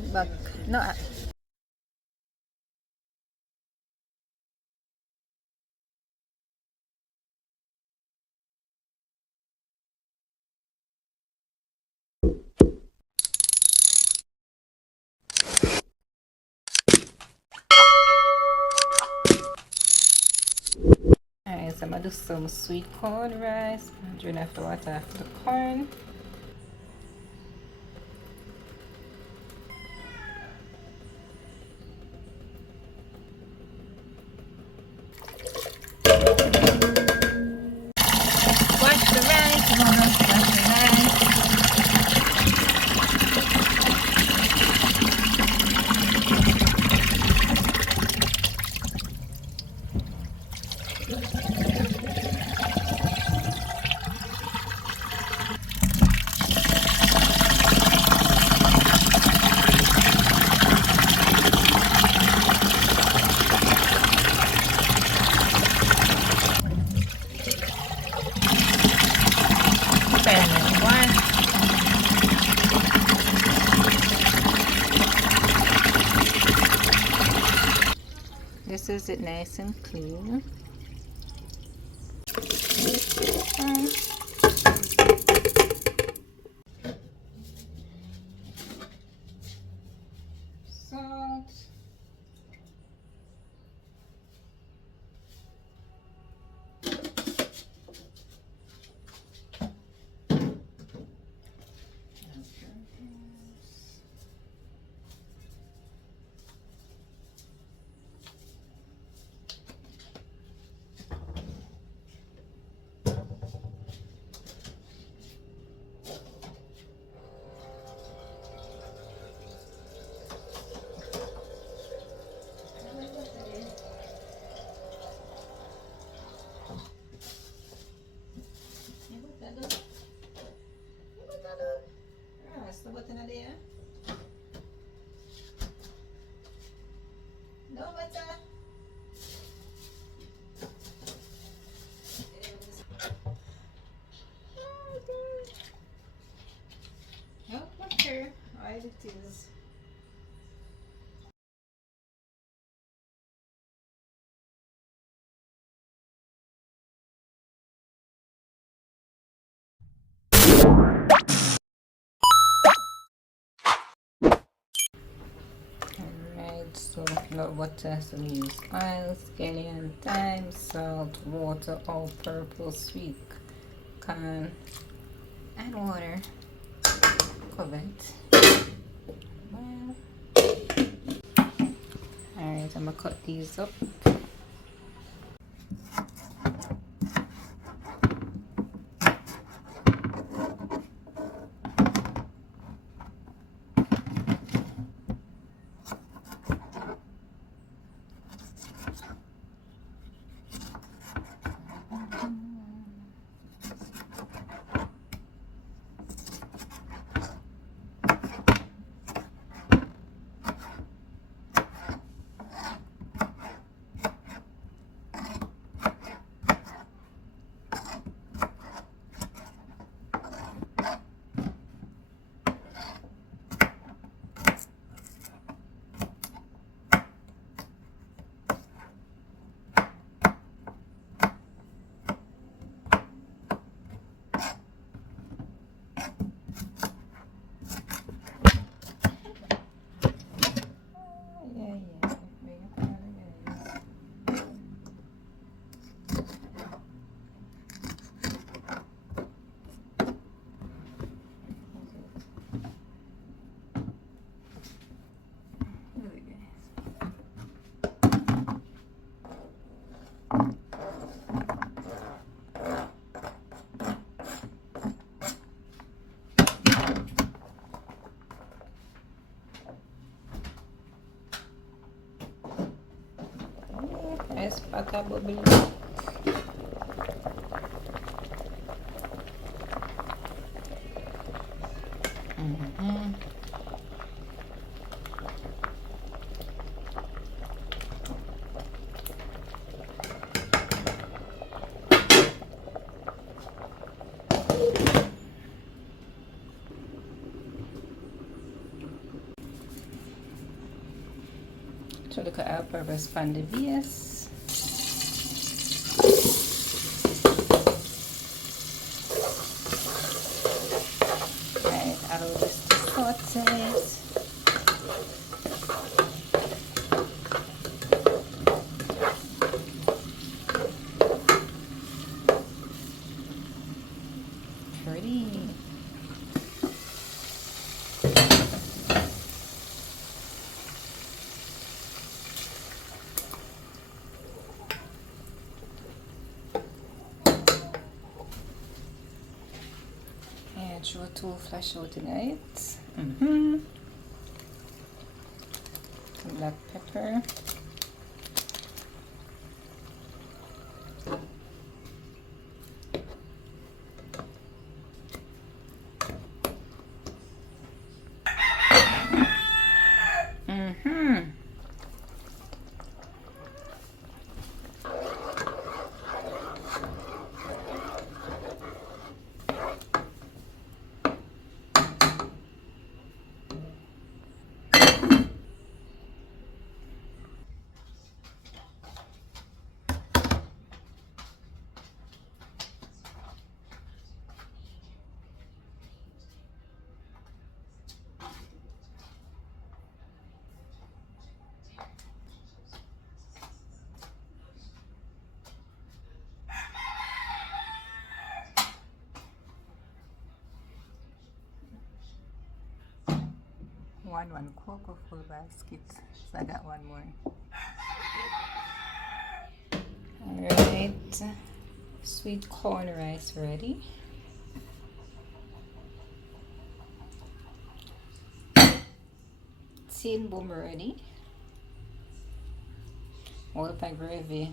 good, but no. Alright, so I'm gonna do some sweet corn rice. I'm doing after water after the corn. Wash the rice, I'm gonna wash the rice. This is it, nice and clean. Salt. No butter, all it is. Alright, so no butter, so we use oil, scallion, thyme, salt, water, all purpose, sweet corn, and water. Cover it. Well, alright, I'm gonna cut these up. Nice butter bubble. So look at all-purpose pan the base. Right, allow this to saute. Pretty. And show two flash out tonight. Some black pepper. One cocoa full basket. So I got one more. Alright. Sweet corn rice ready. Tin boom ready. All the gravy.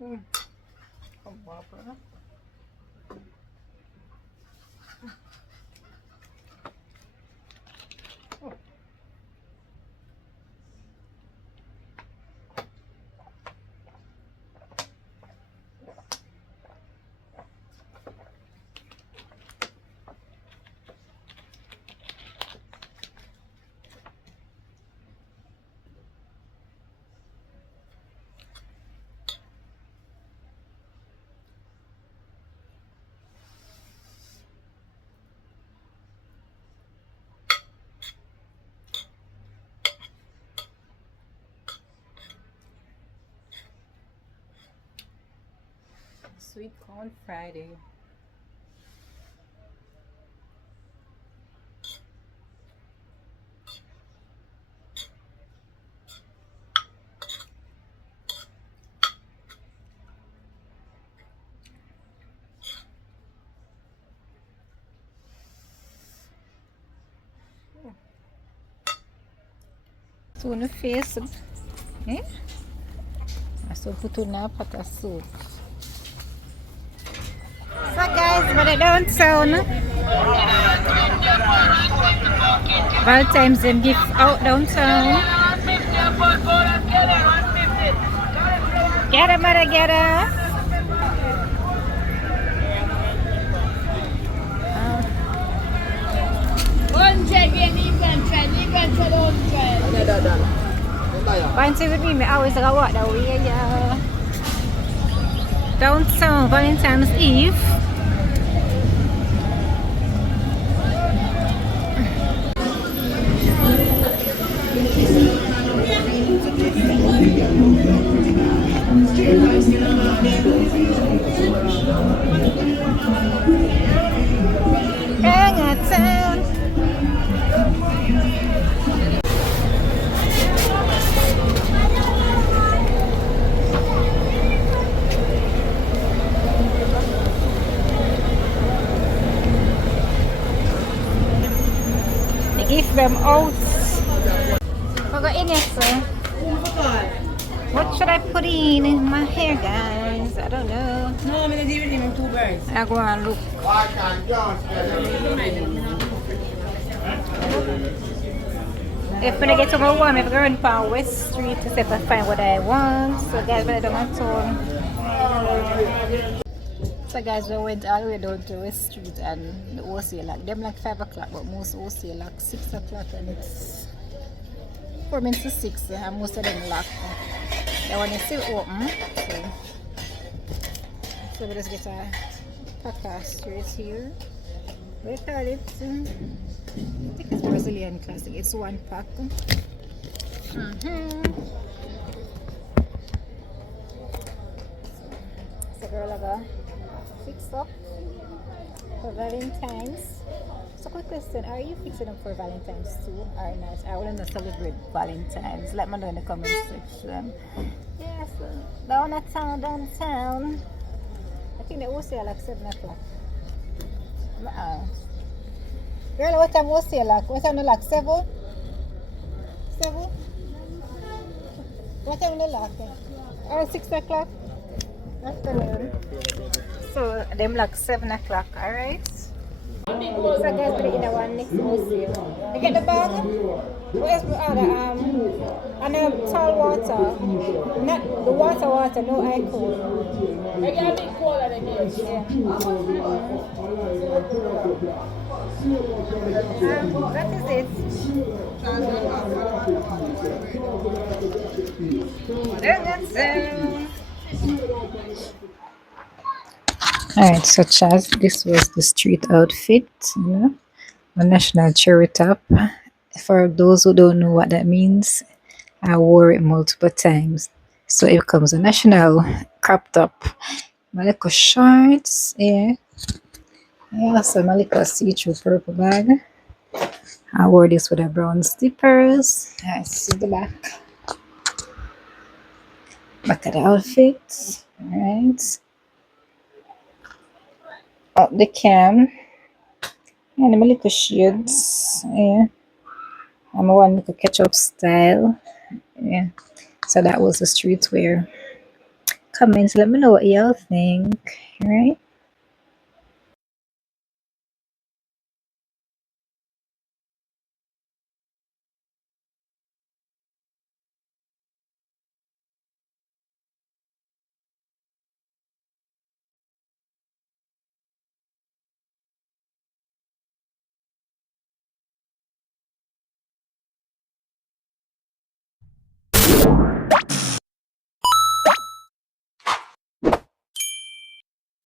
Mm. Oh, Barbara. Oh. Sweet corn Friday. So no face, eh? So put on a pot of soup. So guys, but I don't sound Valentine's and gift out downtown. Get her, mother, get her. Valentine's with me, I always gotta walk that way, yeah. Downtown, Valentine's Eve. Hang a town. They give them oats. What got in it, sir? What should I put in my hair, guys? I don't know. No, I'm gonna leave it in 2 birds. I go and look. If I get to my one, I'm going to West Street to see if I find what I want. So guys, when I don't want to. So guys, we went all the way down to West Street and the OC like them like 5 o'clock, but most OC like 6 o'clock and it's 4 minutes to 6 and most of them locked. The one is still open, so we just get a pack of straight here. We call it, I think it's Brazilian classic. It's 1 pack. So girl, I got fixed up for Valentine's. So quick question, are you fixing up for Valentine's too or not? I want to celebrate Valentine's. Let me know in the comment section. Yes, downtown. I think they will say like 7 o'clock. Girl, what time will say like? What time they like? 7? 7? What time they like? Or 6 o'clock? Afternoon. So them like 7 o'clock, alright? So guys, put it in the one next to you. You get the bag? Where's the other and tall water. Not the water, no alcohol. I get a bit colder than this. Yeah. That is it. That's it. Alright, such as this was the street outfit, a national cherry top. For those who don't know what that means, I wore it multiple times. So it becomes a national crop top. My little shorts, yeah. So my little see-through purple bag. I wore this with a brown slippers. This is the back. Back of the outfit. Alright. Up the cam and my little shades, yeah. I'm one little ketchup style, yeah. So that was the streetwear comments. Let me know what y'all think. Right?